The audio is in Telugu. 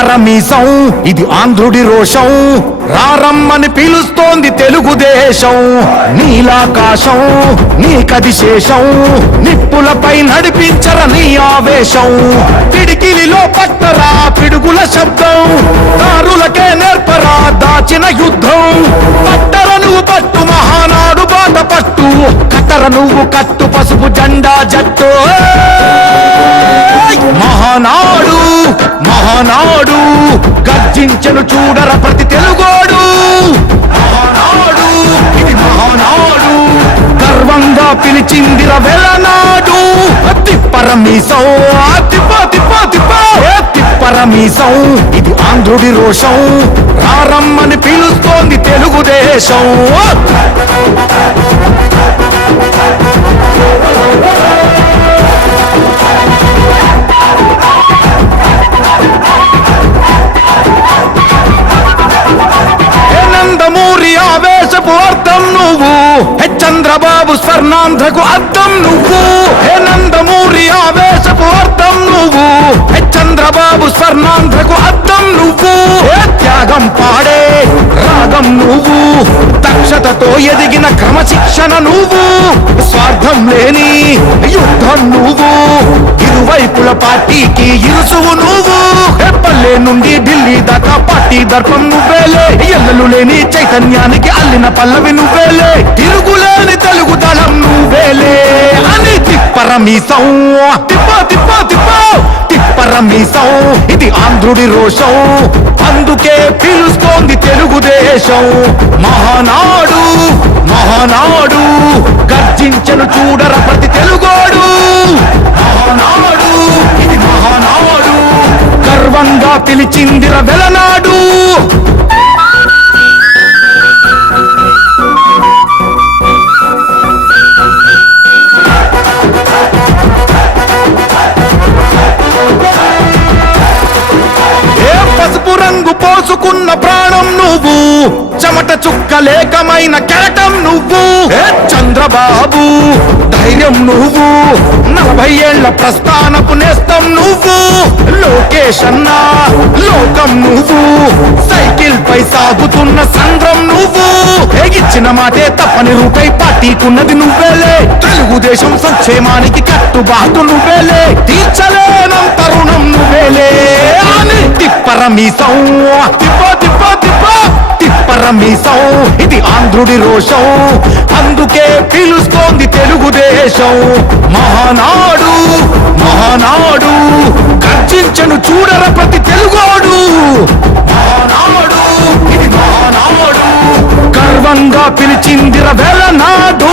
తిప్పరమీసం ఇది ఆంధ్రుడి రోషం రారమ్మని పిలుస్తోంది తెలుగుదేశం నీలాకాశం నీకది శేషం నిప్పులపై నడిపించర నీ ఆవేశం పిడికిలిలో పట్టరా పిడుగుల శబ్దం దారులకే నేర్పరా దాచిన యుద్ధం పట్టర నువ్వు పట్టు మహానాడు బాట పట్టు కట్టర నువ్వు కట్టు పసుపు జెండా జట్టు మహానాడు మహానాడు గర్జించెను చూడర ప్రతి తెలుగోడు మహానాడు ఇది మహానాడు గర్వంగా పిలిచిందిర వెలనాడు తిప్పరమీసం తిప్ప తిప్ప తిప్ప తిప్పరమీసం ఇది ఆంధ్రుడి రోషం రారమ్మని పిలుస్తోంది తెలుగుదేశం నందమూరి ఆవేశపు అర్థం నువ్వు చంద్రబాబు స్వర్ణాంధ్రకు అర్థం నువ్వు నందమూరి ఆవేశపు అర్థం నువ్వు చంద్రబాబు స్వర్ణాంధ్రకు అర్థం నువ్వు త్యాగం పాడే రాగం నువ్వు దక్షతతో ఎదిగిన క్రమశిక్షణ నువ్వు స్వార్థం లేని యుద్ధం నువ్వు ఇరువైపుల పార్టీకి ఇరుసువు నువ్వు పల్లె నుండి ఢిల్లీ దాకా పార్టీ దర్పం నువ్వేలే ఎల్లలు లేని చైతన్యానికి అల్లిన పల్లవి నువ్వేలే తిరుగులేని తెలుగు దళం నువ్వేలే అని తిప్పరమీసం తిప్ప తిప్ప తిప్ప తిప్పరమీసం ఇది ఆంధ్రుడి రోషం అందుకే పిలుస్తోంది తెలుగుదేశం మహానాడు మహానాడు గర్జించను చూడర ప్రతి తెలుగోడు మహానాడు ఇది మహానాడు గర్వంగా పిలిచిందిర వెలనాడు పసుపు రంగు పోసుకున్న ప్రాణం నువ్వు చెమట చుక్కలేకమైన కెరటం నువ్వు చంద్రబాబు ధైర్యం నువ్వు 40 ఏళ్ల ప్రస్థానపు నేస్తం నువ్వు లోకేష్ అన్నా లోకం నువ్వు సైకిల్ పై సాగుతున్న సంద్రం నువ్వు ఇచ్చిన మాటే తప్పని రూపై పార్టీకున్నది నువ్వేలే తెలుగుదేశం సంక్షేమానికి కట్టుబాటు నువ్వేలే తీర్చలేనంత రుణం నువ్వేలే అని తిప్పరమీసం తిప్ప తిప్ప తిప్ప తిప్పరమీసం ఇది ఆంధ్రుడి రోషం అందుకే పిలుస్తోంది తెలుగుదేశం మహానాడు మహానాడు గర్జించను చూడర ప్రతి తెలుగోడు మహానాడు ఇది మహానాడు గర్వంగా పిలిచిందిర వెలనాడు